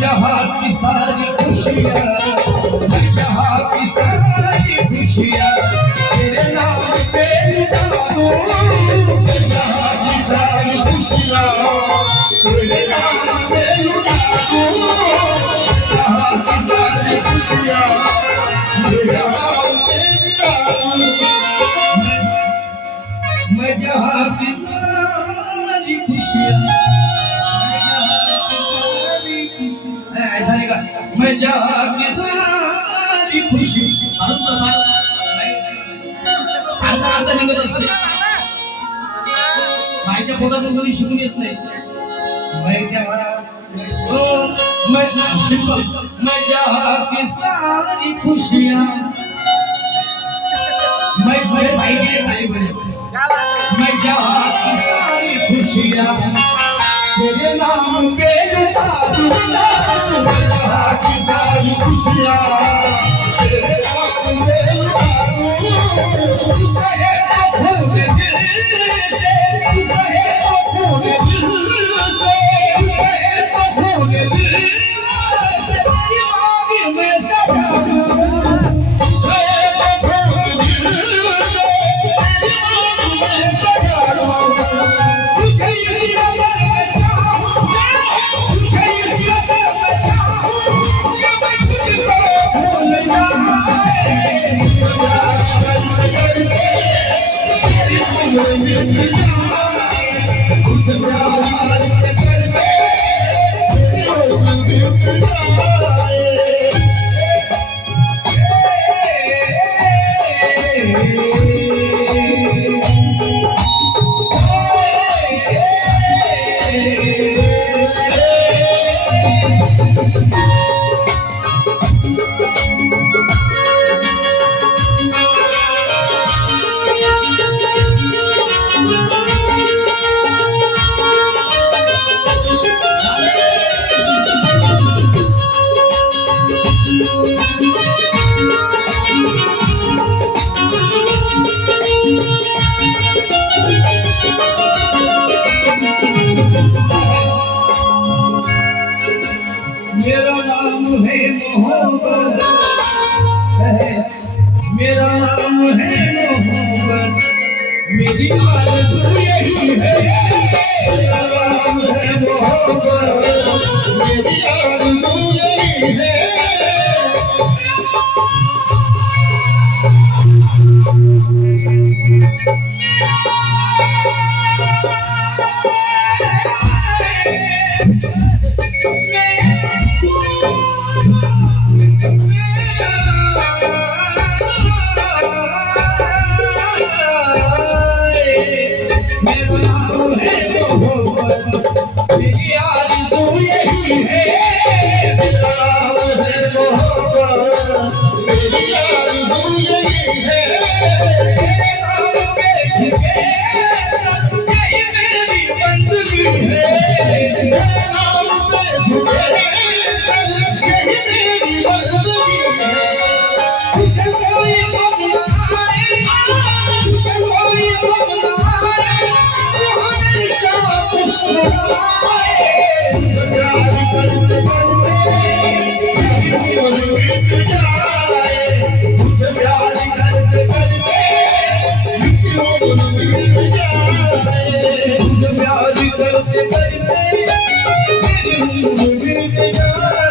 जहाँ की सारी खुशियाँ, मैं जहाँ की सारी खुशियाँ तेरे नाम पे लुटा दूँ। मैं जहाँ की सारी खुशियाँ तेरे नाम पे लुटा दूँ। जहाँ की सारी खुशियाँ तेरे नाम पे लुटा दूँ। मैं जहाँ की सारी खुशियाँ, ऐसा नहीं कर, मैं जहाँ की सारी खुशी अर्धा निघत असते, माईच्या पोटातून कधी शिकून येत नाही. मैं सिंपल, मैं जहाँ की सारी खुशियाँ, मैं भाई के लिए खाली बोले, मैं जहाँ की सारी खुशियाँ तेरे नाम पे लुटा दूंगा। जहाँ की सारी खुशियाँ तेरे नाम पे लुटा दूंगा। तू कहे तो खून दिल से, तू कहे तो खून दिल से, तू कहे तो खून दिल से तेरी आँख में सजा दूंगा। तू कहे तो खून दिल से तेरी आँख में सजा दूंगा। तुझे इस नजर में चाहूँगा, तुझे इस नजर में चाहूँगा, मैं तुझको भूल जाए। तुझे प्यार करते करते तेरी उम्र बीत जाए। मेरा नाम है मोहब्बत, मेरा नाम है मोहब्बत, मेरी आरज़ू यही है। मेरा नाम है मोहब्बत, मेरी आरज़ू यही है। मेरा नाम है मोहब्बत, मेरी आरज़ू यही है। मेरा नाम है मोहब्बत, मेरी आरज़ू यही है। तेरे नाम पे झुके सब यही मेरी बंदगी है। तेरे नाम पे झुके सब यही मेरी बंदगी है। तुझे कोई बदला है, तुझे कोई बदला है, तू हमेशा मुस्कुराए। तुझे प्यार करते करते तेरी उम्र बीत जाए। तुझे प्यार करते करते तेरी उम्र बीत जाए। तुझे प्यार करते करते तेरी उम्र बीत जाए।